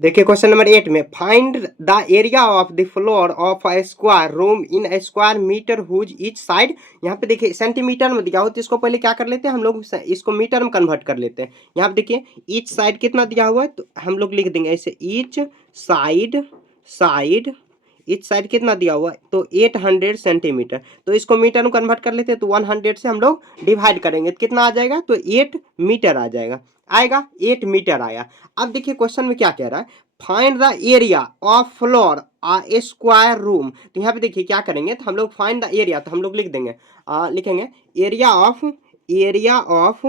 देखिए question number 8 में find the area of the floor of a square room in a square metre whose each side. यहाँ पे देखिए centimetre में दिया हो तो इसको पहले क्या कर लेते हैं हम लोग, इसको मीटर में कन्वर्ट कर लेते हैं। यहाँ पे देखिए ईच साइड कितना दिया हुआ है तो हम लोग लिख देंगे ऐसे each side, side each side कितना दिया हुआ है तो 800 सेंटीमीटर। तो इसको मीटर में कन्वर्ट कर लेते हैं तो 100 से हम लोग डिवाइड करेंगे तो कितना आ जाएगा तो 8 मीटर आ जाएगा, आएगा 8 मीटर आया। अब देखिए क्वेश्चन में क्या कह रहा है, find the area of floor A square room. तो यहाँ पे देखिए क्या करेंगे तो हम लोग फाइंड द एरिया, तो हम लोग लिख देंगे लिखेंगे area of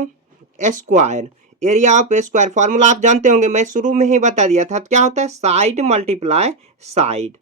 A square. Area of A square formula आप जानते होंगे, मैं शुरू में ही बता दिया था। क्या होता है साइड मल्टीप्लाई साइड,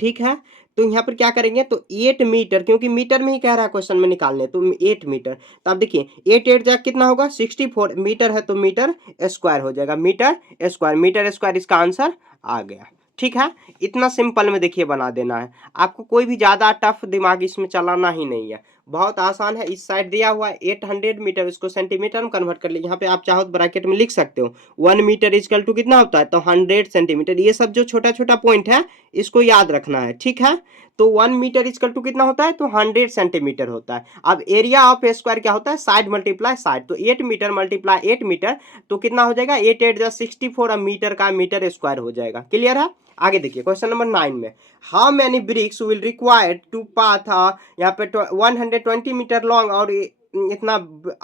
ठीक है। तो यहाँ पर क्या करेंगे तो 8 मीटर, क्योंकि मीटर में ही कह रहा है क्वेश्चन में निकालने, तो 8 मीटर। तो अब देखिए 8 8 जा कितना होगा 64 मीटर है तो मीटर स्क्वायर हो जाएगा, मीटर स्क्वायर, मीटर स्क्वायर इसका आंसर आ गया। ठीक है, इतना सिंपल में देखिए बना देना है आपको, कोई भी ज्यादा टफ दिमाग इसमें चलाना ही नहीं है, बहुत आसान है। इस साइड दिया हुआ है 800 मीटर, उसको सेंटीमीटर में कन्वर्ट कर ले। यहाँ पे आप चाहो तो ब्रैकेट में लिख सकते हो 1 मीटर इजकल टू कितना होता है तो 100 सेंटीमीटर। ये सब जो छोटा छोटा पॉइंट है इसको याद रखना है, ठीक है। तो 1 मीटर इजकल टू कितना होता है तो 100 सेंटीमीटर होता है। अब एरिया ऑफ ए स्क्वायर क्या होता है साइड मल्टीप्लाई साइड, तो 8 मीटर मल्टीप्लाई 8 मीटर तो कितना हो जाएगा 8 8 जा 64, अब मीटर का मीटर स्क्वायर हो जाएगा। क्लियर है। आगे देखिए क्वेश्चन नंबर 9 में how many bricks will required to path यहाँ पे 120 मीटर लॉन्ग और इतना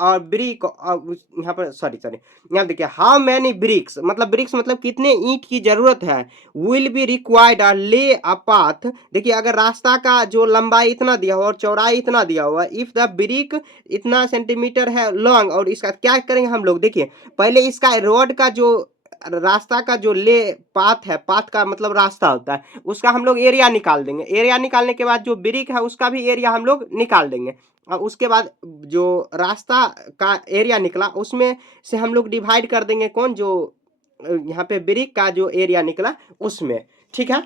और ब्रिक यहाँ पर सॉरी सॉरी यहाँ देखिए हाउ मैनी ब्रिक्स मतलब ब्रिक्स मतलब कितने ईंट की जरूरत है, विल बी रिक्वायर्ड ले अ पाथ। देखिए अगर रास्ता का जो लंबाई इतना दिया हुआ और चौड़ाई इतना दिया हुआ, इफ द ब्रिक इतना सेंटीमीटर है लॉन्ग, और इसका क्या करेंगे हम लोग, देखिए पहले इसका रोड का जो रास्ता का जो ले पाथ है, पाथ का मतलब रास्ता होता है, उसका हम लोग एरिया निकाल देंगे। एरिया निकालने के बाद जो ब्रिक है उसका भी एरिया हम लोग निकाल देंगे, और उसके बाद जो रास्ता का एरिया निकला उसमें से हम लोग डिवाइड कर देंगे कौन जो यहाँ पे ब्रिक का जो एरिया निकला उसमें, ठीक है।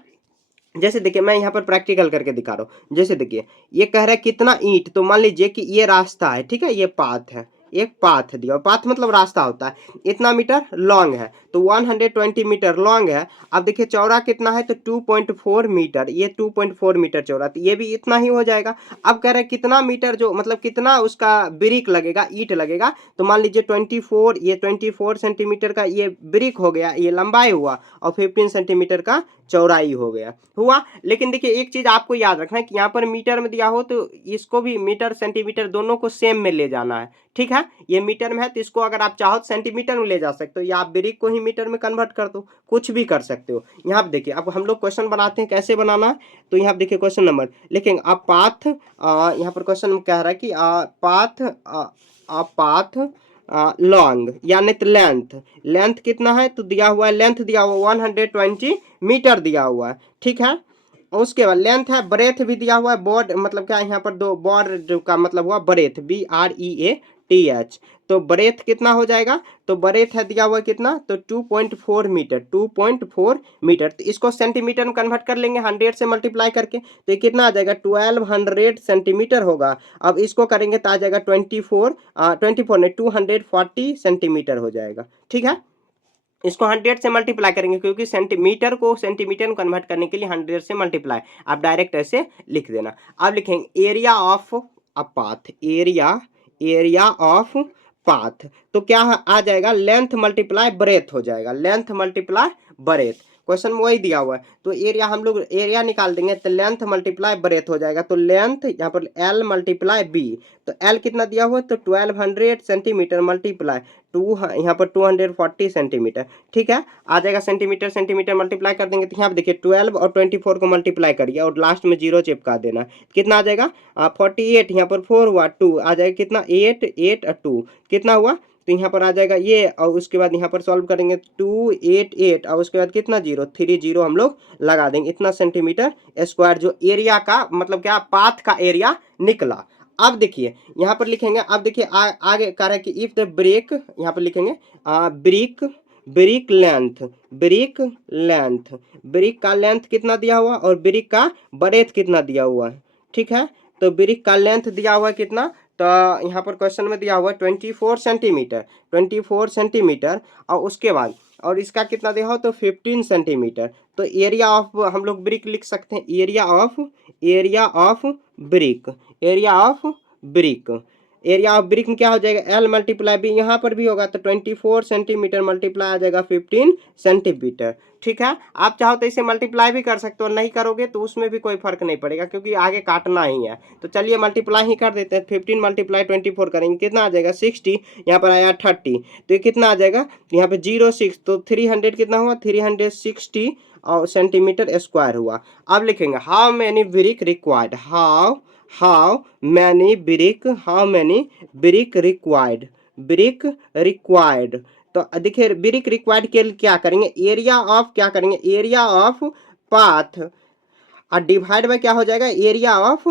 जैसे देखिए मैं यहाँ पर प्रैक्टिकल करके दिखा रहा हूँ। जैसे देखिए ये कह रहा है कितना ईंट, तो मान लीजिए कि ये रास्ता है, ठीक है, ये पाथ है, एक पाथ दिया, पाथ मतलब रास्ता होता है, इतना मीटर लॉन्ग है तो 120 मीटर लॉन्ग है। अब देखिए चौड़ा कितना है तो 2.4 मीटर, ये 2.4 मीटर चौड़ा, तो ये भी इतना ही हो जाएगा। अब कह रहे हैं कितना मीटर जो मतलब कितना उसका ब्रिक लगेगा, ईंट लगेगा, तो मान लीजिए 24, ये 24 सेंटीमीटर का ये ब्रिक हो गया, ये लंबाई हुआ, और 15 सेंटीमीटर का चौड़ाई हो गया हुआ। लेकिन देखिए एक चीज आपको याद रखना है कि यहाँ पर मीटर में दिया हो तो इसको भी मीटर सेंटीमीटर दोनों को सेम में ले जाना है, ठीक है। ये मीटर में है तो इसको अगर आप चाहो तो सेंटीमीटर में ले जा सकते हो, या आप ब्रिक को ही मीटर में कन्वर्ट कर दो, कुछ भी कर सकते हो। यहाँ पे देखिए अब हम लोग क्वेश्चन बनाते हैं कैसे बनाना है। तो यहाँ पे देखिए क्वेश्चन नंबर लिखेंगे अ पाथ, यहाँ पर क्वेश्चन में कह रहा है कि पाथ लॉन्ग यानी तो लेंथ, लेंथ कितना है तो दिया हुआ है, लेंथ दिया हुआ 120 मीटर दिया हुआ है, ठीक है। और उसके बाद लेंथ है, ब्रेथ भी दिया हुआ है, बॉर्ड मतलब क्या यहाँ पर दो बॉर्ड का मतलब हुआ ब्रेथ, BREATH। तो ब्रेथ कितना हो जाएगा तो ब्रेथ है दिया हुआ कितना तो 2.4 मीटर, 2.4 मीटर। तो इसको सेंटीमीटर में कन्वर्ट कर लेंगे 100 से मल्टीप्लाई करके, तो ये कितना आ जाएगा 1200 सेंटीमीटर होगा। अब इसको करेंगे तो आ जाएगा 24 नहीं 240 सेंटीमीटर हो जाएगा, ठीक है। इसको 100 से मल्टीप्लाई करेंगे क्योंकि सेंटीमीटर को सेंटीमीटर में कन्वर्ट करने के लिए 100 से मल्टीप्लाई, आप डायरेक्ट ऐसे लिख देना। अब लिखेंगे area of a path, area of path, तो क्या आ जाएगा लेंथ मल्टीप्लाई ब्रेथ हो जाएगा, लेंथ मल्टीप्लाई ब्रेथ। क्वेश्चन में वही दिया हुआ है तो एरिया हम लोग एरिया निकाल देंगे तो लेंथ मल्टीप्लाई ब्रेथ हो जाएगा। तो लेंथ यहाँ पर L मल्टीप्लाई B, तो L कितना दिया हुआ है तो 1200 सेंटीमीटर मल्टीप्लाई यहाँ पर 240 सेंटीमीटर, ठीक है। आ जाएगा सेंटीमीटर सेंटीमीटर मल्टीप्लाई कर देंगे तो यहाँ पे देखिए 12 और 24 को मल्टीप्लाई करिए और लास्ट में 0 चिपका देना, कितना आ जाएगा 48, यहाँ पर 4 हुआ 2 आ जाएगा कितना 8 8 और 2 कितना हुआ, तो यहाँ पर आ जाएगा ये, और उसके बाद यहाँ पर सॉल्व करेंगे 288 और उसके बाद कितना 0 3 0 हम लोग लगा देंगे, इतना सेंटीमीटर स्क्वायर जो एरिया का मतलब क्या पाथ का एरिया निकला। अब देखिए यहाँ पर लिखेंगे, अब देखिए आगे कह रहा है कि इफ द ब्रेक, यहाँ पर लिखेंगे brick brick length, brick length, brick का लेंथ कितना दिया हुआ और ब्रिक का ब्रेथ कितना दिया हुआ है, ठीक है। तो ब्रिक का लेंथ दिया हुआ है कितना तो यहाँ पर क्वेश्चन में दिया हुआ 24 सेंटीमीटर, 24 सेंटीमीटर, और उसके बाद और इसका कितना दिया हो तो 15 सेंटीमीटर। तो एरिया ऑफ हम लोग ब्रिक लिख सकते हैं, area of brick, area of brick, area of brick में क्या हो जाएगा, एल मल्टीप्लाई बी, यहाँ पर भी होगा तो 24 सेंटीमीटर मल्टीप्लाई आ जाएगा 15 सेंटीमीटर। ठीक है, आप चाहो तो इसे मल्टीप्लाई भी कर सकते हो, नहीं करोगे तो उसमें भी कोई फर्क नहीं पड़ेगा क्योंकि आगे काटना ही है। तो चलिए मल्टीप्लाई ही कर देते हैं, 15 मल्टीप्लाई 24 करेंगे, कितना आ जाएगा 60, यहाँ पर आया 30, तो ये कितना आ जाएगा, यहाँ पे 06, तो 300 कितना हुआ 360 और सेंटीमीटर स्क्वायर हुआ। अब लिखेंगे how many brick required, how many brick required, brick required. तो देखिए ब्रिक रिक्वायर्ड के लिए क्या करेंगे, एरिया ऑफ क्या करेंगे, एरिया ऑफ पाथ और डिवाइड बाय क्या हो जाएगा, एरिया ऑफ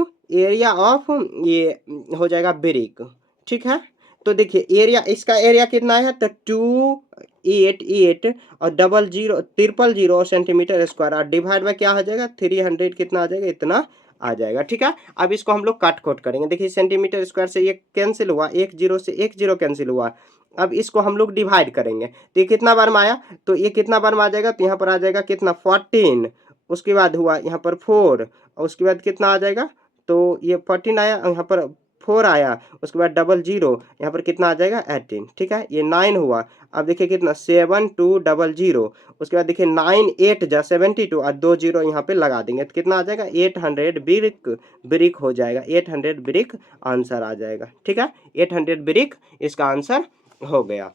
ये हो जाएगा ब्रिक। ठीक है, तो देखिए एरिया, इसका एरिया कितना है तो 288 और 000 सेंटीमीटर स्क्वायर, और डिवाइड बाय क्या हो जाएगा 300 कितना आ जाएगा, इतना आ जाएगा। ठीक है, अब इसको हम लोग काट खोट करेंगे, देखिए सेंटीमीटर स्क्वायर से ये कैंसिल हुआ, 1 0 से 1 0 कैंसिल हुआ। अब इसको हम लोग डिवाइड करेंगे तो ये कितना बार में आया, तो ये कितना बार में आ जाएगा, तो यहाँ पर आ जाएगा कितना 14, उसके बाद हुआ यहाँ पर 4, और उसके बाद कितना आ जाएगा, तो ये 14 आया, यहाँ पर 4 आया, उसके बाद 00, यहाँ पर कितना आ जाएगा 18। ठीक है, ये 9 हुआ। अब देखिए कितना 7200, उसके बाद देखिए 9 8 जा 72 और 2 0 यहाँ पे लगा देंगे तो कितना आ जाएगा 800 ब्रिक हो जाएगा, 800 ब्रिक आंसर आ जाएगा। ठीक है, 800 ब्रिक इसका आंसर हो गया।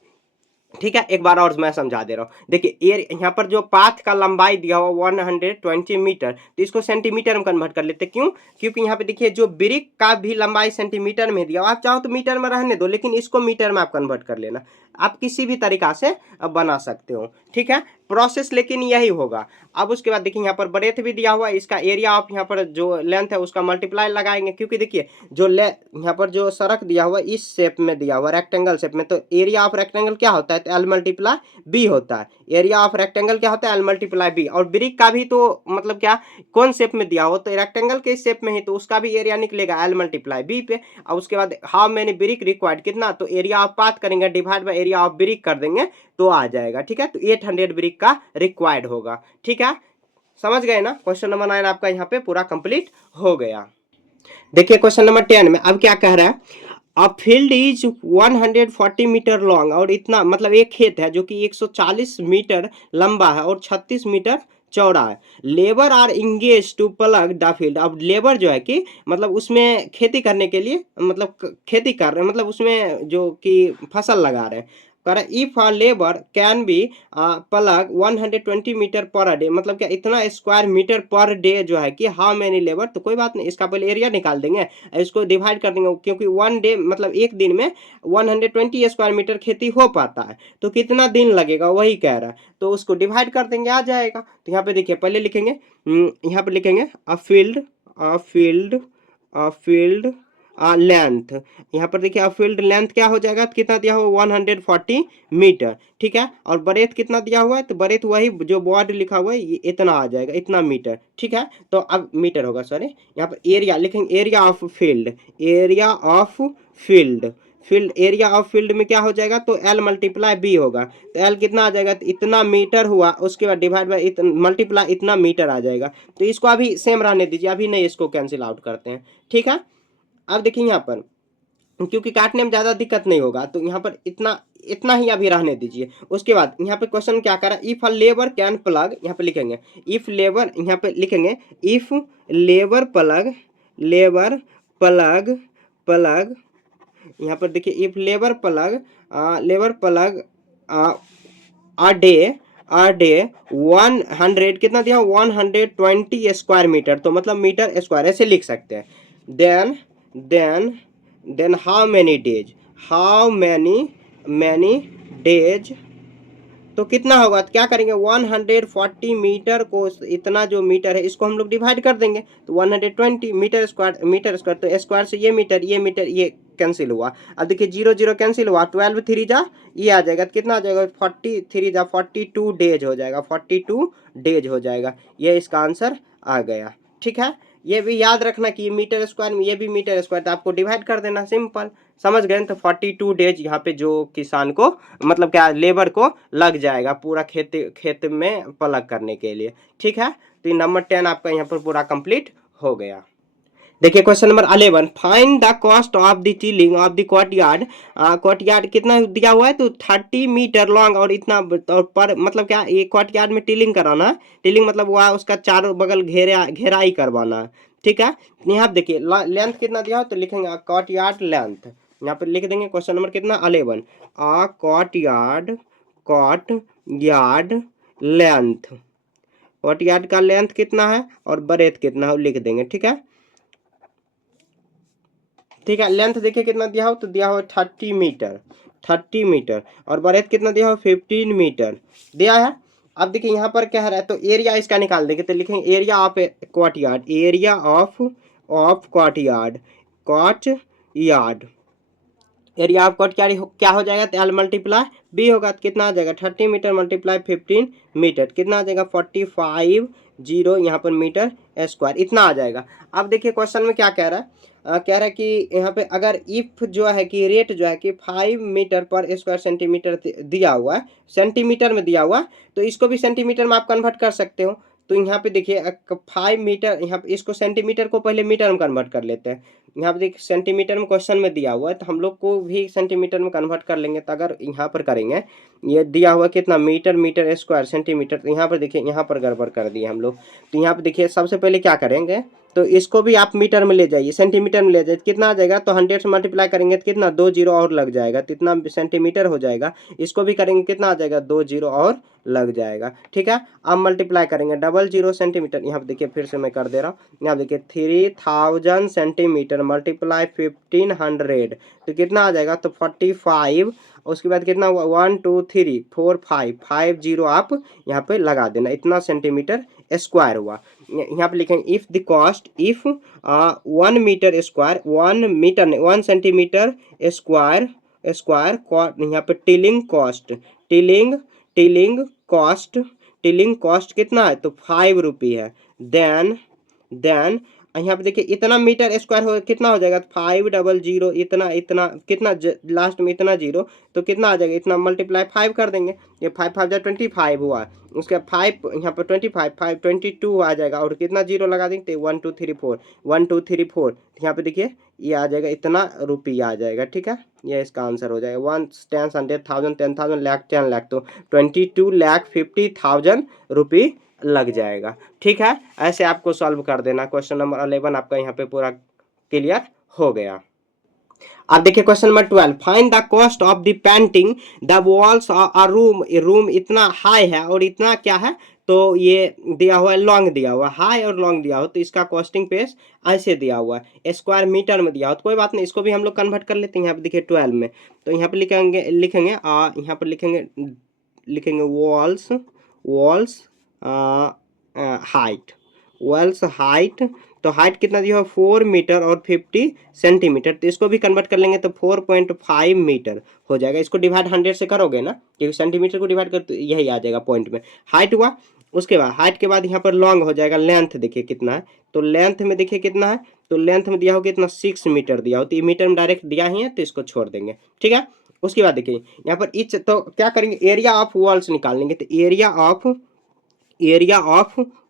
ठीक है, एक बार और मैं समझा दे रहा हूँ, देखिए यहाँ पर जो पाथ का लंबाई दिया हुआ 120 मीटर, तो इसको सेंटीमीटर में कन्वर्ट कर लेते, क्यों, क्योंकि यहाँ पे देखिए जो ब्रिक का भी लंबाई सेंटीमीटर में दिया, आप चाहो तो मीटर में रहने दो, लेकिन इसको मीटर में आप कन्वर्ट कर लेना, आप किसी भी तरीका से बना सकते हो। ठीक है, प्रोसेस लेकिन यही होगा। अब उसके बाद देखिए यहाँ पर ब्रेथ भी दिया हुआ है, इसका एरिया ऑफ यहाँ पर जो लेंथ है उसका मल्टीप्लाई लगाएंगे, क्योंकि देखिए जो यहाँ पर जो सड़क दिया हुआ इस शेप में दिया हुआ रेक्टेंगल शेप में, तो एरिया ऑफ रेक्टेंगल क्या होता है, तो एल मल्टीप्लाई बी होता है, एरिया ऑफ रेक्टेंगल क्या होता है, एल मल्टीप्लाई बी। और ब्रिक का भी तो मतलब क्या, कौन शेप में दिया हो, तो रेक्टेंगल के शेप में ही, तो उसका भी एरिया निकलेगा एल मल्टीप्लाई बी पे। और उसके बाद हाउ मैनी ब्रिक रिक्वायर्ड कितना, तो एरिया ऑफ पाथ करेंगे divide by area of brick कर देंगे तो आ जाएगा। ठीक है, तो 800 ब्रिक का रिक्वायर्ड होगा। ठीक है, समझ गए ना, क्वेश्चन नंबर 9 आपका यहाँ पे पूरा कंप्लीट हो गया। देखिए क्वेश्चन नंबर 10 में अब क्या कह रहा है, a field is 140 metre long, और इतना मतलब एक खेत है जो कि 140 मीटर लंबा है और 36 मीटर चौड़ा है। Labour are engage to plug the field, अब लेबर जो है कि मतलब उसमें खेती करने के लिए, मतलब खेती कर रहे हैं, मतलब उसमें जो कि फसल लगा रहे हैं, पर if a labour can be plug 120 metre per day, मतलब क्या इतना स्क्वायर मीटर पर डे जो है कि हाउ मैनी लेबर, तो कोई बात नहीं, इसका पहले एरिया निकाल देंगे, इसको डिवाइड कर देंगे, क्योंकि 1 डे मतलब एक दिन में 120 स्क्वायर मीटर खेती हो पाता है, तो कितना दिन लगेगा वही कह रहा है, तो उसको डिवाइड कर देंगे आ जाएगा। तो यहाँ पे देखिए पहले लिखेंगे, यहाँ पे लिखेंगे अ फील्ड लेंथ, यहाँ पर देखिए फील्ड लेंथ क्या हो जाएगा, कितना दिया हुआ 140 मीटर। ठीक है, और ब्रेथ कितना दिया हुआ है, तो ब्रेथ वही जो बॉर्ड लिखा हुआ है ये इतना आ जाएगा, इतना मीटर। ठीक है, तो अब मीटर होगा, सॉरी, यहाँ पर एरिया लिखेंगे, area of field, area of field, area of field में क्या हो जाएगा, तो एल मल्टीप्लाई बी होगा, तो एल कितना आ जाएगा, तो इतना मीटर हुआ, उसके बाद डिवाइड बाय मल्टीप्लाई इतना मीटर आ जाएगा। तो इसको अभी सेम रहने दीजिए, अभी नहीं इसको कैंसिल आउट करते हैं। ठीक है, अब देखिए यहाँ पर क्योंकि काटने में ज़्यादा दिक्कत नहीं होगा, तो यहाँ पर इतना ही अभी रहने दीजिए। उसके बाद यहाँ पे क्वेश्चन क्या करा, if a labour can plug, यहाँ पे लिखेंगे इफ लेबर, यहाँ पे लिखेंगे इफ लेबर प्लग, यहाँ पर देखिए if labour plug a day 100 कितना दिया 120 स्क्वायर मीटर, तो मतलब मीटर स्क्वायर ऐसे लिख सकते हैं। देन हाउ मैनी डेज, तो कितना होगा, तो क्या करेंगे 140 मीटर को, इतना जो मीटर है इसको हम लोग डिवाइड कर देंगे, तो 120 मीटर स्क्वायर, तो स्क्वायर से ये मीटर ये कैंसिल हुआ। अब देखिए 0 0 कैंसिल हुआ, 12 3 जा ये आ जाएगा, तो कितना आ जाएगा 43 जा 42 डेज हो जाएगा, 42 डेज हो जाएगा, ये इसका आंसर आ गया। ठीक है, ये भी याद रखना कि ये मीटर स्क्वायर में, ये भी मीटर स्क्वायर, तो आपको डिवाइड कर देना, सिंपल, समझ गए। तो 42 डेज यहाँ पे जो किसान को मतलब क्या लेबर को लग जाएगा पूरा खेत में प्लग करने के लिए, ठीक है। तो ये नंबर 10 आपका यहाँ पर पूरा कंप्लीट हो गया। देखिए question number 11, find the cost of the tilling of the courtyard. Courtyard कितना दिया हुआ है, तो 30 मीटर लॉन्ग और इतना और पर मतलब क्या, ये कोर्टयार्ड में टिलिंग कराना है, टिलिंग मतलब वह उसका चारों बगल घेराई करवाना है, ठीक है। यहाँ पे देखिए लेंथ कितना दिया हो, तो लिखेंगे कोर्टयार्ड लेंथ, यहाँ पे लिख देंगे क्वेश्चन नंबर कितना 11, कोर्ट यार्ड लेंथ, कोर्टयार्ड का लेंथ कितना है और ब्रेथ कितना है लिख देंगे, ठीक है। ठीक है, लेंथ देखिए कितना दिया हो, तो दिया हो 30 मीटर, 30 मीटर, और ब्रेथ कितना दिया हो 15 मीटर दिया है। अब देखिए यहाँ पर क्या है, तो एरिया इसका निकाल देंगे, तो लिखेंगे area of courtyard, area of courtyard, courtyard, area of courtyard क्या हो जाएगा, तो एल मल्टीप्लाई बी होगा, तो कितना आ जाएगा 30 मीटर मल्टीप्लाई 15 मीटर, कितना आ जाएगा 45 जीरो यहाँ पर मीटर स्क्वायर, इतना आ जाएगा। अब देखिए क्वेश्चन में क्या कह रहा है, कह रहा है कि यहाँ पे अगर इफ जो है कि रेट जो है कि 5 मीटर पर स्क्वायर सेंटीमीटर दिया हुआ है, सेंटीमीटर में दिया हुआ है, तो इसको भी सेंटीमीटर में आप कन्वर्ट कर सकते हो। तो यहाँ पे देखिए 5 मीटर, यहाँ पे इसको सेंटीमीटर को पहले मीटर में कन्वर्ट कर लेते हैं। यहाँ पे देखिए सेंटीमीटर में क्वेश्चन में दिया हुआ है, तो हम लोग को भी सेंटीमीटर में कन्वर्ट कर लेंगे। तो अगर यहाँ पर करेंगे, ये दिया हुआ कितना मीटर, मीटर स्क्वायर सेंटीमीटर, तो यहाँ पर देखिए यहाँ पर गड़बड़ कर दिए हम लोग। तो यहाँ पे देखिए सबसे पहले क्या करेंगे, तो इसको भी आप मीटर में ले जाइए, सेंटीमीटर में ले जाइए, कितना आ जाएगा, तो 100 से मल्टीप्लाई करेंगे तो कितना 2 जीरो और लग जाएगा, तो इतना सेंटीमीटर हो जाएगा। इसको भी करेंगे कितना आ जाएगा, 2 जीरो और लग जाएगा, ठीक है। अब मल्टीप्लाई करेंगे 00 सेंटीमीटर, यहाँ पे देखिए फिर से मैं कर दे रहा हूँ, यहाँ देखिए 3000 सेंटीमीटर मल्टीप्लाई 1500, तो कितना आ जाएगा, तो 45, उसके बाद कितना हुआ 1 2 3 4 5 50 आप यहाँ पे लगा देना, इतना सेंटीमीटर स्क्वायर हुआ। यहाँ पे लिखेंगे if the cost, if 1 metre square, 1 metre नहीं 1 सेंटीमीटर स्क्वायर स्क्वायर, यहाँ पे टिलिंग कॉस्ट, टिलिंग कॉस्ट कितना है, तो 5 रुपी है। देन यहाँ पे देखिए इतना मीटर स्क्वायर हो कितना हो जाएगा, 500, इतना इतना कितना लास्ट में इतना जीरो, तो कितना आ जाएगा, इतना मल्टीप्लाई 5 कर देंगे, ये 5 5 25 हुआ, उसके 5 यहाँ पर 25 5 22 आ जाएगा, और कितना जीरो लगा देंगे, 1 2 3 4 1 2 3 4, यहाँ पे देखिए ये आ जाएगा, इतना रुपया आ जाएगा, ठीक है। ये इसका आंसर हो जाएगा 1 10 100,000 10,000 लाख 10 लाख, तो 22,50,000 रुपये लग जाएगा, ठीक है। ऐसे आपको सॉल्व कर देना। क्वेश्चन नंबर 11 आपका यहाँ पे पूरा क्लियर हो गया। अब देखिए question number 12, find the cost of the painting the walls a room, room इतना हाई है और इतना क्या है, तो ये दिया हुआ है लॉन्ग दिया हुआ है, हाई और लॉन्ग दिया हो, तो इसका कॉस्टिंग पेज ऐसे दिया हुआ है, स्क्वायर मीटर में दिया हो, तो कोई बात नहीं, इसको भी हम लोग कन्वर्ट कर लेते हैं। यहाँ पे देखिए 12 में, तो यहाँ पे लिखेंगे यहाँ पर लिखेंगे वॉल्स हाइट, वॉल्स हाइट, तो हाइट कितना दिया हो 4 मीटर और 50 सेंटीमीटर, तो इसको भी कन्वर्ट कर लेंगे तो 4.5 मीटर हो जाएगा। इसको डिवाइड 100 से करोगे ना, क्योंकि सेंटीमीटर को डिवाइड कर तो यही आ जाएगा पॉइंट में, हाइट हुआ। उसके बाद हाइट के बाद यहाँ पर लॉन्ग हो जाएगा, लेंथ देखिए कितना है, तो लेंथ में देखिए कितना है, तो लेंथ में दिया हो कितना 6 मीटर दिया हो, तो ये मीटर में डायरेक्ट दिया ही है, तो इसको छोड़ देंगे, ठीक है। उसके बाद देखिए यहाँ पर इच, तो क्या करेंगे एरिया ऑफ वॉल्स निकाल लेंगे, तो एरिया ऑफ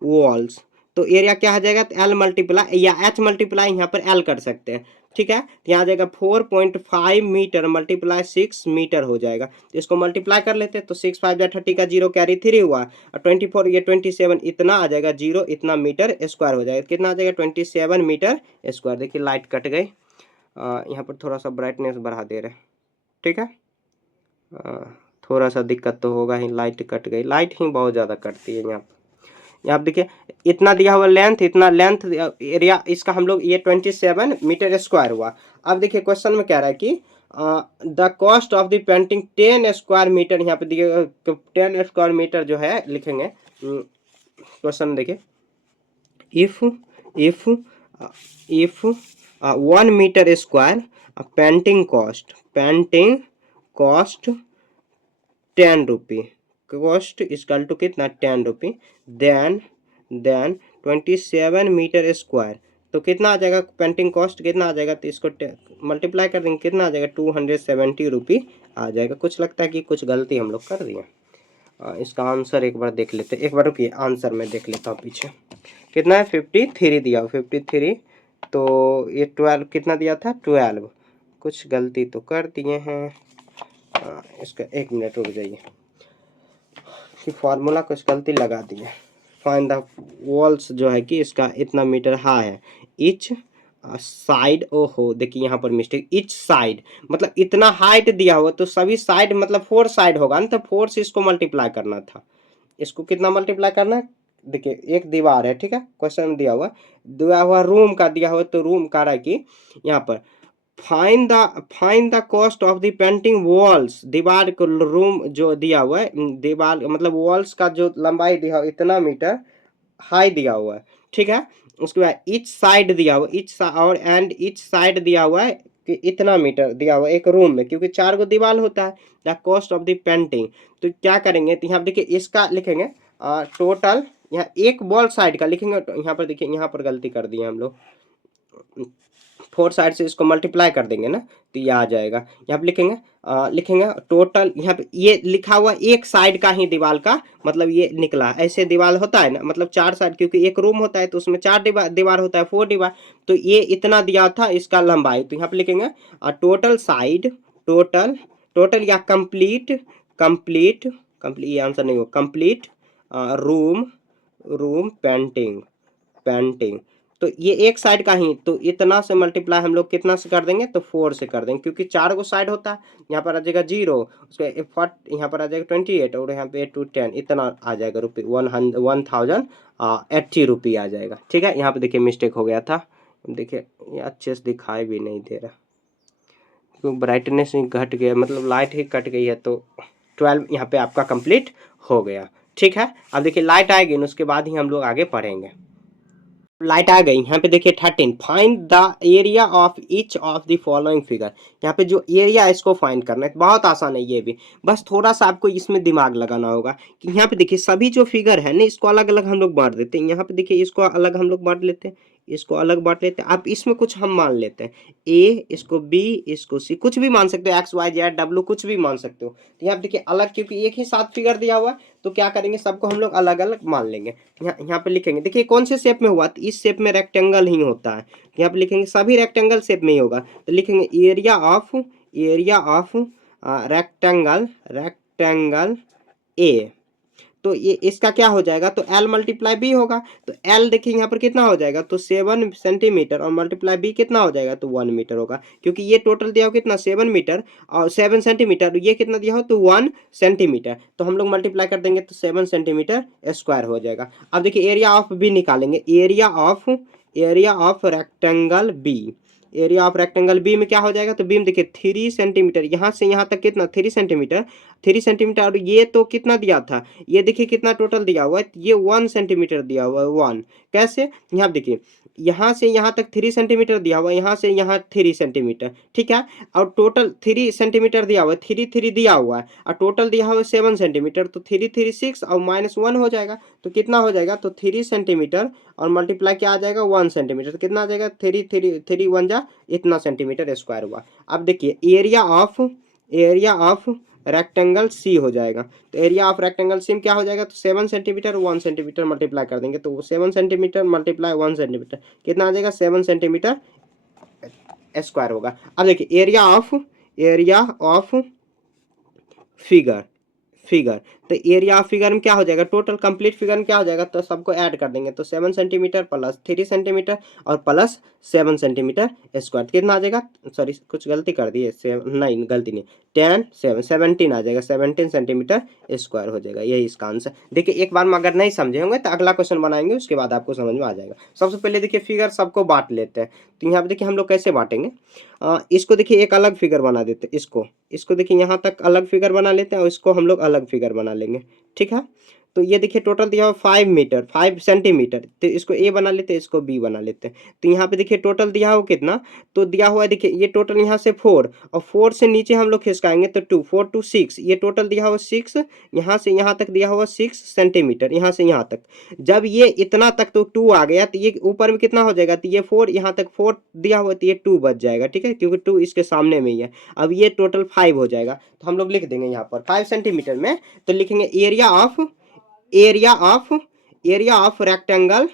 वॉल्स, तो एरिया क्या आ जाएगा, तो एल मल्टीप्लाई या एच मल्टीप्लाई यहाँ पर एल कर सकते हैं, ठीक है। तो यहाँ आ जाएगा 4.5 मीटर मल्टीप्लाई 6 मीटर हो जाएगा, तो इसको मल्टीप्लाई कर लेते हैं, तो 6 5 30 का जीरो कैरी 3 हुआ, और 24 ये 27, इतना आ जाएगा जीरो, इतना मीटर स्क्वायर हो जाएगा, कितना आ जाएगा 27 मीटर स्क्वायर। देखिए लाइट कट गई, यहाँ पर थोड़ा सा ब्राइटनेस बढ़ा दे रहे, ठीक है। थोड़ा सा दिक्कत तो होगा ही, लाइट कट गई, लाइट ही बहुत ज़्यादा कटती है यहाँ पे देखिए इतना दिया हुआ लेंथ, इतना लेंथ एरिया इसका हम लोग ये 27 मीटर स्क्वायर हुआ। अब देखिए क्वेश्चन में कह रहा है कि the cost of the painting 10 square metre, यहाँ पे देखिए 10 स्क्वायर मीटर जो है लिखेंगे क्वेश्चन में, देखिए if 1 metre square painting cost 10 rupee, cost equal to कितना 10 रुपी, देन 27 मीटर स्क्वायर, तो कितना आ जाएगा पेंटिंग कॉस्ट, कितना आ जाएगा, तो इसको मल्टीप्लाई कर देंगे, कितना आ जाएगा 270 रुपी आ जाएगा। कुछ लगता है कि कुछ गलती हम लोग कर दिए। इसका आंसर एक बार देख लेते हैं, एक बार रुकिए, आंसर मैं देख लेता हूँ पीछे कितना है, 53 दिया, 53, तो ये 12 कितना दिया था, 12, कुछ गलती तो कर दिए हैं। इसका 1 मिनट रुक जाइए कि फार्मूला कुछ गलती लगा दिए। फाइंड द वॉल्स जो है कि इसका इतना मीटर हाई है, इच साइड, ओहो देखिए यहाँ पर मिस्टेक, इच साइड मतलब इतना हाइट दिया हुआ तो सभी साइड मतलब 4 साइड होगा ना, तो 4 से इसको मल्टीप्लाई करना था। इसको कितना मल्टीप्लाई करना है, देखिए एक दीवार है, ठीक है, क्वेश्चन दिया हुआ रूम का दिया हुआ, तो रूम का रहा कि यहाँ पर find the cost of the painting walls, दीवार को रूम जो दिया हुआ है, दीवार मतलब वॉल्स का जो लंबाई दिया हुआ इतना मीटर हाई दिया हुआ है, ठीक है। उसके बाद ईच साइड दिया हुआ, और एंड ईच साइड दिया हुआ है कि इतना मीटर दिया हुआ एक रूम में, क्योंकि 4 को दीवार होता है। The cost of the painting, तो क्या करेंगे, तो यहाँ पर देखिए इसका लिखेंगे टोटल, यहाँ एक वॉल साइड का लिखेंगे, तो यहाँ पर देखिए यहाँ पर गलती कर दी है हम लोग, 4 साइड से इसको मल्टीप्लाई कर देंगे ना, तो ये आ जाएगा। यहाँ पे लिखेंगे टोटल, यहाँ पे ये लिखा हुआ एक साइड का ही दीवार का मतलब ये निकला, ऐसे दीवार होता है ना, मतलब 4 साइड, क्योंकि एक रूम होता है तो उसमें 4 दीवार होता है, 4 दीवार, तो ये इतना दिया था इसका लंबाई, तो यहाँ पे लिखेंगे टोटल साइड, टोटल या कंप्लीट, कंप्लीट ये आंसर नहीं हो, कंप्लीट रूम पेंटिंग, तो ये एक साइड का ही, तो इतना से मल्टीप्लाई हम लोग कितना से कर देंगे, तो 4 से कर देंगे, क्योंकि 4 को साइड होता है। यहाँ पर आ जाएगा 0, उसके यहाँ पर आ जाएगा 28, और यहाँ पे 2 10, इतना आ जाएगा रुपये 1080 रुपये आ जाएगा, ठीक है। यहाँ पे देखिए मिस्टेक हो गया था, देखिए ये अच्छे से दिखाई भी नहीं दे रहा, क्योंकि ब्राइटनेस ही घट गया, मतलब लाइट ही कट गई है, तो 12 यहाँ पे आपका कंप्लीट हो गया, ठीक है। अब देखिए लाइट आएगी ना, उसके बाद ही हम लोग आगे पढ़ेंगे। लाइट आ गई, यहाँ पे देखिए 13, find the area of each of the following figure, यहाँ पे जो एरिया है इसको फाइंड करना है, बहुत आसान है ये भी, बस थोड़ा सा आपको इसमें दिमाग लगाना होगा कि यहाँ पे देखिए सभी जो फिगर है ना इसको अलग अलग हम लोग बांट देते हैं, यहाँ पे देखिए इसको अलग हम लोग बांट लेते हैं, इसको अलग बांट लेते हैं, आप इसमें कुछ हम मान लेते हैं, ए इसको बी इसको सी, कुछ भी मान सकते हो, एक्स वाई जेड डब्ल्यू कुछ भी मान सकते हो। तो यहाँ पे देखिए अलग, क्योंकि एक ही साथ फिगर दिया हुआ है तो क्या करेंगे, सबको हम लोग अलग अलग मान लेंगे। यहाँ पे लिखेंगे, देखिए कौन से शेप में हुआ, तो इस शेप में रेक्टेंगल ही होता है, यहाँ पे लिखेंगे सभी रेक्टेंगल शेप में ही होगा, तो लिखेंगे एरिया ऑफ रेक्टेंगल ए, तो ये इसका क्या हो जाएगा, तो L मल्टीप्लाई बी होगा, तो L देखिए यहाँ पर कितना हो जाएगा, तो 7 सेंटीमीटर, और मल्टीप्लाई बी कितना हो जाएगा, तो 1 मीटर होगा, क्योंकि ये टोटल दिया हो कितना 7 मीटर और 7 सेंटीमीटर, ये कितना दिया हो तो 1 सेंटीमीटर, तो हम लोग मल्टीप्लाई कर देंगे तो 7 सेंटीमीटर स्क्वायर हो जाएगा। अब देखिए एरिया ऑफ बी निकालेंगे, area of rectangle B, area of rectangle B में क्या हो जाएगा, तो बी में देखिए 3 सेंटीमीटर, यहाँ से यहाँ तक कितना 3 सेंटीमीटर, और ये तो कितना दिया था, ये देखिए कितना टोटल दिया हुआ है, ये 1 सेंटीमीटर दिया हुआ है, 1 कैसे, यहाँ देखिए यहाँ से यहाँ तक 3 सेंटीमीटर दिया हुआ है, यहाँ से यहाँ 3 सेंटीमीटर, ठीक है, और टोटल 3 सेंटीमीटर दिया हुआ है, 3 दिया हुआ है, और टोटल दिया हुआ है 7 सेंटीमीटर, तो 3 6 और -1 हो जाएगा, तो कितना हो जाएगा, तो 3 सेंटीमीटर और मल्टीप्लाई क्या आ जाएगा 1 सेंटीमीटर, कितना आ जाएगा 3 1 जा इतना सेंटीमीटर स्क्वायर हुआ। अब देखिए एरिया ऑफ रेक्टेंगल सी हो जाएगा, तो एरिया ऑफ रेक्टेंगल सी में क्या हो जाएगा, तो 7 सेंटीमीटर 1 सेंटीमीटर मल्टीप्लाई कर देंगे, तो 7 सेंटीमीटर मल्टीप्लाई 1 सेंटीमीटर कितना आ जाएगा 7 सेंटीमीटर स्क्वायर होगा। अब देखिए एरिया ऑफ फिगर, तो एरिया ऑफ फिगर में क्या हो जाएगा, टोटल कंप्लीट फिगर में क्या हो जाएगा, तो सबको ऐड कर देंगे, तो 7 सेंटीमीटर प्लस 3 सेंटीमीटर और प्लस 7 सेंटीमीटर स्क्वायर कितना आ जाएगा, सॉरी कुछ गलती कर दी है, नहीं गलती नहीं, 17 आ जाएगा, 17 सेंटीमीटर स्क्वायर हो जाएगा, यही इसका आंसर। देखिए एक बार में अगर नहीं समझे होंगे तो अगला क्वेश्चन बनाएंगे, उसके बाद आपको समझ में आ जाएगा। सबसे पहले देखिए फिगर सबको बांट लेते हैं, तो यहाँ पे देखिए हम लोग कैसे बांटेंगे, इसको देखिए एक अलग फिगर बना देते हैं, इसको देखिए यहाँ तक अलग फिगर बना लेते हैं और इसको हम लोग अलग फिगर बना लेंगे, ठीक है। तो ये देखिए टोटल दिया हुआ 5 मीटर 5 सेंटीमीटर, तो इसको ए बना लेते हैं, इसको बी बना लेते हैं। तो यहाँ पे देखिए टोटल दिया हुआ कितना, तो दिया हुआ है देखिए ये टोटल यहाँ से 4 और 4 से नीचे हम लोग खिसकाएंगे तो 2 4 2 6, ये टोटल दिया हुआ 6, यहाँ से यहाँ तक दिया हुआ 6 सेंटीमीटर, यहाँ से यहाँ तक। जब ये इतना तक तो 2 आ गया तो ये ऊपर में कितना हो जाएगा, तो ये 4 यहाँ तक 4 दिया हुआ तो ये 2 बच जाएगा, ठीक है, क्योंकि 2 इसके सामने में ही है। अब ये टोटल 5 हो जाएगा, तो हम लोग लिख देंगे यहाँ पर 5 सेंटीमीटर में, तो लिखेंगे area of rectangle,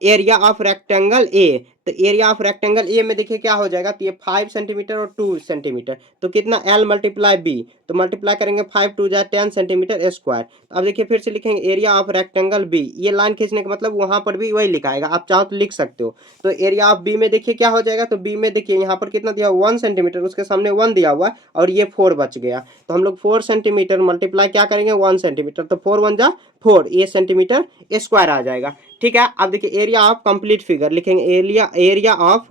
area of rectangle ए। तो एरिया ऑफ रेक्टेंगल ए में देखिए क्या हो जाएगा, तो ये 5 सेंटीमीटर और 2 सेंटीमीटर, तो कितना एल मल्टीप्लाई बी, तो मल्टीप्लाई करेंगे 5 2 जा 10 सेंटीमीटर स्क्वायर। तो अब देखिए फिर से लिखेंगे एरिया ऑफ रेक्टेंगल बी, ये लाइन खींचने का मतलब वहां पर भी वही लिखाएगा, आप चाहो तो लिख सकते हो। तो एरिया ऑफ बी में देखिए क्या हो जाएगा, तो बी में देखिए यहाँ पर कितना दिया 1 सेंटीमीटर, उसके सामने 1 दिया हुआ और ये 4 बच गया, तो हम लोग 4 सेंटीमीटर मल्टीप्लाई क्या करेंगे 1 सेंटीमीटर, तो 4 1 जा 4, ये सेंटीमीटर स्क्वायर आ जाएगा, ठीक है। अब देखिए एरिया ऑफ कंप्लीट फिगर लिखेंगे, area of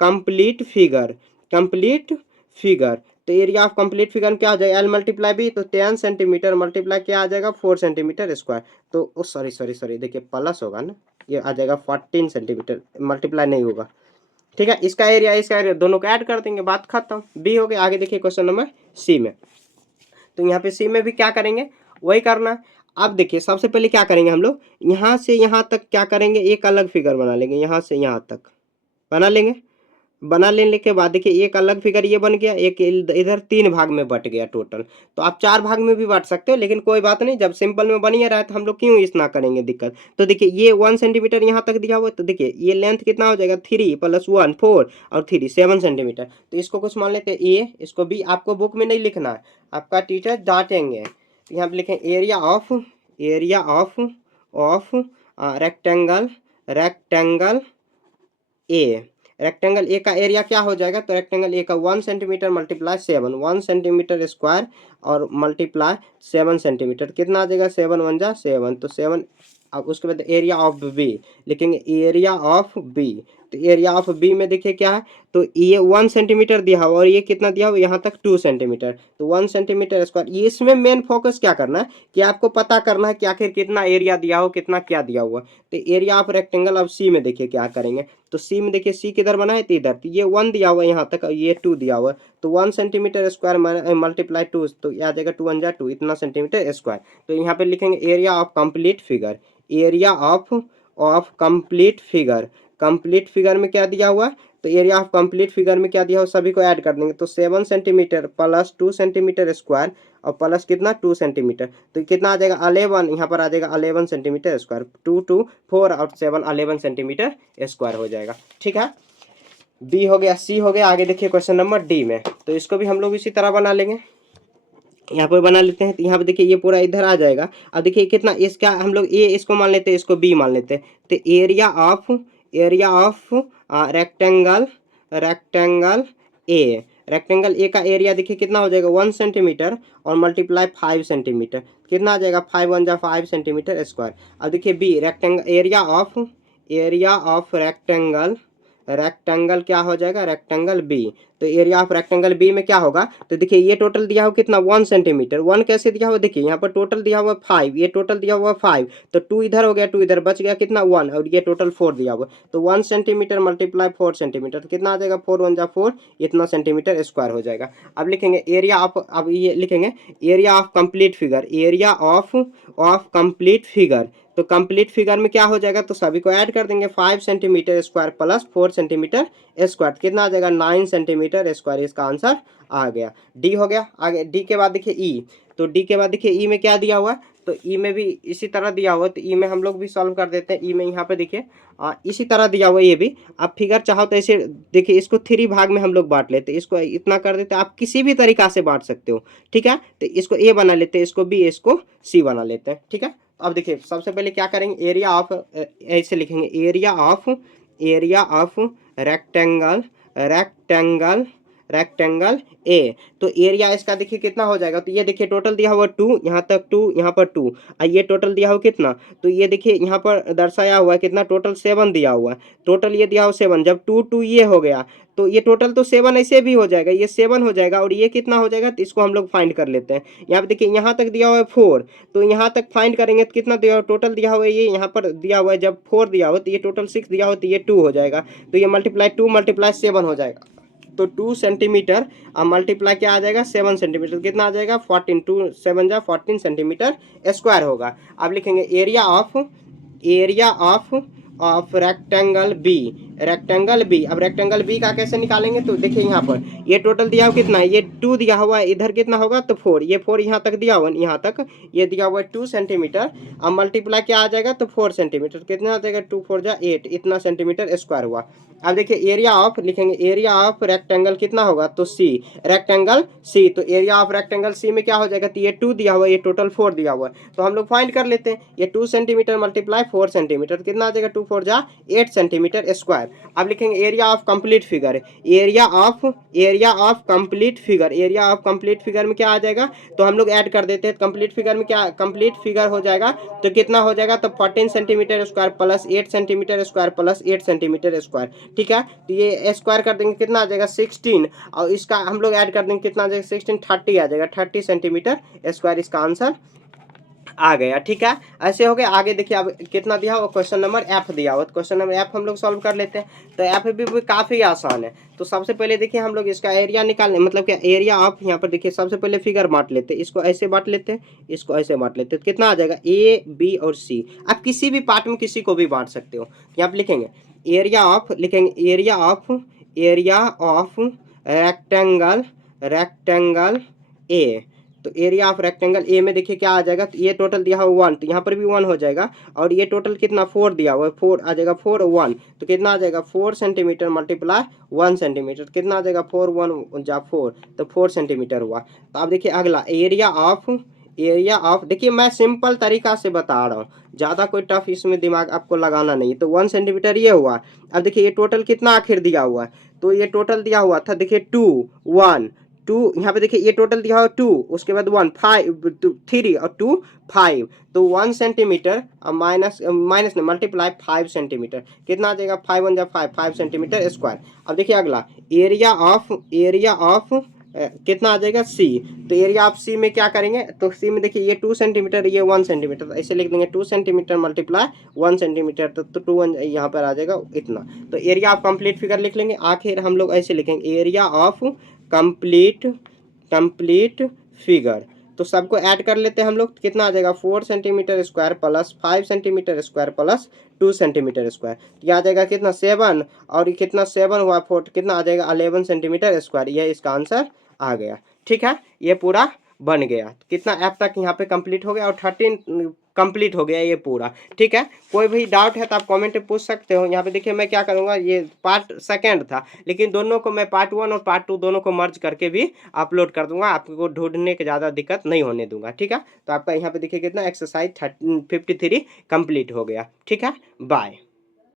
complete figure, complete figure. तो एरिया ऑफ कंप्लीट फिगर में क्या हो जाएगा, एल मल्टीप्लाई बी, तो 10 सेंटीमीटर मल्टीप्लाई क्या आ जाएगा 4 सेंटीमीटर स्क्वायर, तो सॉरी देखिए प्लस होगा ना, ये आ जाएगा 14 सेंटीमीटर, मल्टीप्लाई नहीं होगा, ठीक है। इसका एरिया दोनों को ऐड कर देंगे, बात खत्म, बी हो गया। आगे देखिए क्वेश्चन नंबर सी में, तो यहाँ पे सी में भी क्या करेंगे, वही करना है। अब देखिए सबसे पहले क्या करेंगे हम लोग, यहाँ से यहाँ तक क्या करेंगे, एक अलग फिगर बना लेंगे, यहाँ से यहाँ तक बना लेंगे। बना लेने के बाद देखिए एक अलग फिगर ये बन गया, एक इधर 3 भाग में बट गया टोटल, तो आप 4 भाग में भी बांट सकते हो, लेकिन कोई बात नहीं, जब सिंपल में बन ही रहा है तो हम लोग क्यों इतना करेंगे दिक्कत। तो देखिए ये 1 सेंटीमीटर यहाँ तक दिया हुआ है, तो देखिए ये लेंथ कितना हो जाएगा 3 + 1 4 और 3 7 सेंटीमीटर। तो इसको कुछ मान लेते हैं ए, इसको बी, आपको बुक में नहीं लिखना है, आपका टीचर डांटेंगे। यहाँ पे लिखें area of rectangle, rectangle A, rectangle ए का एरिया क्या हो जाएगा, तो रेक्टेंगल ए का 1 सेंटीमीटर मल्टीप्लाई 7, 1 सेंटीमीटर स्क्वायर और मल्टीप्लाई 7 सेंटीमीटर, कितना आ जाएगा 7 1 जा 7, तो 7। अब उसके बाद एरिया ऑफ बी लिखेंगे, एरिया ऑफ बी, तो एरिया ऑफ बी में देखिए क्या है, तो ये 1 सेंटीमीटर दिया हुआ और ये कितना दिया हुआ यहाँ तक 2 सेंटीमीटर, तो 1 सेंटीमीटर स्क्वायर। ये इसमें मेन फोकस क्या करना है कि आपको पता करना है कि आखिर कितना एरिया दिया हो, कितना क्या दिया हुआ। तो एरिया ऑफ रेक्टेंगल अब सी में देखिए क्या करेंगे, तो सी में देखिए सी किधर बना है, तो इधर, तो ये 1 दिया हुआ यहाँ तक और ये 2 दिया हुआ, तो 1 सेंटीमीटर स्क्वायर मल्टीप्लाई 2, तो ये आ जाएगा 2 1 जा 2, इतना सेंटीमीटर स्क्वायर। तो यहाँ पे लिखेंगे area of complete figure, area of complete figure, complete figure में क्या दिया हुआ, तो एरिया ऑफ कंप्लीट फिगर में क्या दिया हुआ सभी को ऐड कर देंगे, तो 7 सेंटीमीटर प्लस 2 सेंटीमीटर स्क्वायर और प्लस कितना 2 सेंटीमीटर, तो कितना आ जाएगा 11, यहाँ पर आ जाएगा 11 सेंटीमीटर स्क्वायर, 2 2 4 और 7 11 सेंटीमीटर स्क्वायर हो जाएगा, ठीक है। बी हो गया, सी हो गया। आगे देखिए क्वेश्चन नंबर डी में, तो इसको भी हम लोग इसी तरह बना लेंगे, यहाँ पर बना लेते हैं। तो यहाँ पे देखिए ये पूरा इधर आ जाएगा। अब देखिए कितना, इसका हम लोग ए इसको मान लेते हैं, इसको बी मान लेते हैं, तो area of rectangle, rectangle A, rectangle ए का एरिया देखिए कितना हो जाएगा 1 सेंटीमीटर और मल्टीप्लाई 5 सेंटीमीटर, कितना आ जाएगा 5 1 जा 5 सेंटीमीटर स्क्वायर। अब देखिए B rectangle, area of rectangle, rectangle क्या हो जाएगा रेक्टेंगल बी, तो एरिया ऑफ रेक्टेंगल बी में क्या होगा, तो देखिए ये टोटल दिया हुआ कितना 1 सेंटीमीटर, 1 कैसे दिया हुआ, देखिए यहाँ पर टोटल दिया हुआ 5, ये टोटल दिया हुआ 5, तो 2 इधर हो गया 2 इधर, बच गया कितना 1 और ये टोटल 4 दिया हुआ, तो 1 सेंटीमीटर मल्टीप्लाई 4 सेंटीमीटर, तो कितना आ जाएगा 4 1 जा 4, इतना सेंटीमीटर स्क्वायर हो जाएगा। अब लिखेंगे एरिया ऑफ, अब ये लिखेंगे area of complete figure, area of complete figure, तो कंप्लीट फिगर में क्या हो जाएगा, तो सभी को ऐड कर देंगे, 5 centimetre square plus 4 centimetre square, कितना आ जाएगा 9 सेंटीमीटर स्क्वायर, इसका आंसर आ गया। डी हो गया। आगे डी के बाद देखिए ई, तो डी के बाद देखिए ई में क्या दिया हुआ है, तो ई में भी इसी तरह दिया हुआ है, तो ई में हम लोग भी सॉल्व कर देते हैं। ई में यहाँ पे देखिए इसी तरह दिया हुआ है, ये भी आप फिगर चाहो तो ऐसे देखिए, इसको 3 भाग में हम लोग बांट लेते हैं, इसको इतना कर देते हैं, आप किसी भी तरीका से बांट सकते हो, ठीक है। तो इसको ए बना लेते हैं, इसको बी, इसको सी बना लेते हैं, ठीक है। अब देखिए सबसे पहले क्या करेंगे, एरिया ऑफ, ऐसे लिखेंगे area of rectangle, rectangle rectangle ए। तो एरिया इसका देखिए कितना हो जाएगा, तो ये देखिए टोटल दिया हुआ 2, यहाँ तक 2, यहाँ पर 2, और ये टोटल दिया हुआ कितना, तो ये देखिए यहाँ पर दर्शाया हुआ है कितना, टोटल 7 दिया हुआ है, टोटल ये दिया हुआ 7, जब 2 2 ये हो गया तो ये टोटल तो 7 ऐसे भी हो जाएगा, ये 7 हो जाएगा, और ये कितना हो जाएगा, तो इसको हम लोग फाइंड कर लेते हैं। यहाँ पे देखिए यहाँ तक दिया हुआ है 4, तो यहाँ तक फाइंड करेंगे तो कितना दिया हुआ, टोटल दिया हुआ है ये यहाँ पर दिया हुआ है, जब 4 दिया हुआ तो ये टोटल 6 दिया हुआ तो ये 2 हो जाएगा, तो ये मल्टीप्लाई 2 मल्टीप्लाई 7 हो जाएगा, तो 2 सेंटीमीटर अब मल्टीप्लाई क्या आ जाएगा 7 सेंटीमीटर, कितना आ जाएगा 14, 2 7 जा 14 सेंटीमीटर स्क्वायर होगा। अब लिखेंगे area of rectangle B, rectangle B. अब रेक्टेंगल बी का कैसे निकालेंगे, तो देखिए यहाँ पर ये टोटल दिया हुआ कितना है, ये 2 दिया हुआ है, इधर कितना होगा तो 4, ये 4 यहाँ तक दिया हुआ, यहाँ तक ये दिया हुआ है 2 सेंटीमीटर, अब मल्टीप्लाई क्या आ जाएगा तो 4 सेंटीमीटर, कितना आ जाएगा 2 4 जा 8, इतना सेंटीमीटर स्क्वायर हुआ। अब देखिए एरिया ऑफ लिखेंगे, एरिया ऑफ रेक्टेंगल कितना होगा तो सी, रेक्टेंगल सी, तो एरिया ऑफ रेक्टेंगल सी में क्या हो जाएगा, तो ये 2 दिया हुआ है, ये टोटल 4 दिया हुआ है, तो हम लोग फाइंड कर लेते हैं, ये 2 सेंटीमीटर मल्टीप्लाई 4 सेंटीमीटर, कितना आ जाएगा 2 4 जा 8 सेंटीमीटर स्क्वायर। अब लिखेंगे area of complete figure, area of complete figure, area of complete figure में क्या आ जाएगा, तो हम लोग ऐड कर देते हैं, कंप्लीट फिगर में क्या, कंप्लीट फिगर हो जाएगा तो कितना हो जाएगा, तो 14 centimetre square plus 8 centimetre square plus 8 centimetre square, ठीक है, तो ये स्क्वायर कर देंगे कितना आ जाएगा 16, और इसका हम लोग ऐड कर देंगे कितना आ जाएगा 16 30 आ जाएगा, 30 सेंटीमीटर स्क्वायर इसका आंसर आ गया, ठीक है। ऐसे हो गया। आगे देखिए अब कितना दिया हुआ, क्वेश्चन नंबर एफ दिया हुआ, तो क्वेश्चन नंबर एफ हम लोग सॉल्व कर लेते हैं, तो एफ भी काफ़ी आसान है। तो सबसे पहले देखिए हम लोग इसका एरिया निकालने, मतलब क्या एरिया ऑफ, यहाँ पर देखिए सबसे पहले फिगर बांट लेते हैं, इसको ऐसे बांट लेते हैं, इसको ऐसे बांट लेते हैं, तो कितना आ जाएगा ए बी और सी, आप किसी भी पार्ट में किसी को भी बांट सकते हो। यहाँ पर लिखेंगे एरिया ऑफ, लिखेंगे एरिया ऑफ रेक्टेंगल ए, तो एरिया ऑफ रेक्टेंगल ए में देखिए क्या आ जाएगा, तो ये टोटल दिया हुआ 1, तो यहाँ पर भी 1 हो जाएगा, और ये टोटल कितना 4 दिया हुआ है, 4 आ जाएगा 4 1, तो कितना आ जाएगा 4 सेंटीमीटर मल्टीप्लाई 1 सेंटीमीटर, कितना आ जाएगा 4 1 जा 4, तो 4 सेंटीमीटर हुआ। तो अब देखिए अगला एरिया ऑफ देखिए मैं सिंपल तरीका से बता रहा हूँ, ज़्यादा कोई टफ इसमें दिमाग आपको लगाना नहीं, तो 1 सेंटीमीटर ये हुआ। अब देखिए ये टोटल कितना आखिर दिया हुआ है, तो ये टोटल दिया हुआ था देखिए 2 1 2, यहाँ पे देखिए ये टोटल दिया हुआ 2, उसके बाद 1 5 3 और 2 5, तो 1 सेंटीमीटर माइनस ने मल्टीप्लाई 5 सेंटीमीटर, कितना आ जाएगा 5 1 जा 5 सेंटीमीटर स्क्वायर। अब देखिए अगला एरिया ऑफ कितना आ जाएगा सी, तो एरिया ऑफ सी में क्या करेंगे, तो सी में देखिए ये 2 सेंटीमीटर ये 1 सेंटीमीटर, तो ऐसे लिख देंगे 2 सेंटीमीटर मल्टीप्लाई 1 सेंटीमीटर, तो 2 1 यहाँ पर आ जाएगा इतना। तो एरिया ऑफ कंप्लीट फिगर लिख लेंगे, आखिर हम लोग ऐसे लिखेंगे एरिया ऑफ कंप्लीट फिगर, तो सबको ऐड कर लेते हैं हम लोग, कितना आ जाएगा 4 centimetre square plus 5 centimetre square plus 2 centimetre square, तो आ जाएगा कितना 7, और कितना 7 हुआ 4, कितना आ जाएगा 11 सेंटीमीटर स्क्वायर, यह इसका आंसर आ गया, ठीक है, ये पूरा बन गया। कितना ऐप तक यहाँ पे कंप्लीट हो गया, और 13 कंप्लीट हो गया ये पूरा, ठीक है। कोई भी डाउट है तो आप कमेंट में पूछ सकते हो। यहाँ पे देखिए मैं क्या करूँगा, ये पार्ट सेकंड था, लेकिन दोनों को मैं पार्ट 1 और पार्ट 2 दोनों को मर्ज करके भी अपलोड कर दूंगा, आपको ढूंढने की ज़्यादा दिक्कत नहीं होने दूंगा, ठीक है। तो आपका यहाँ पे देखिए कितना एक्सरसाइज 53 कंप्लीट हो गया, ठीक है। बाय।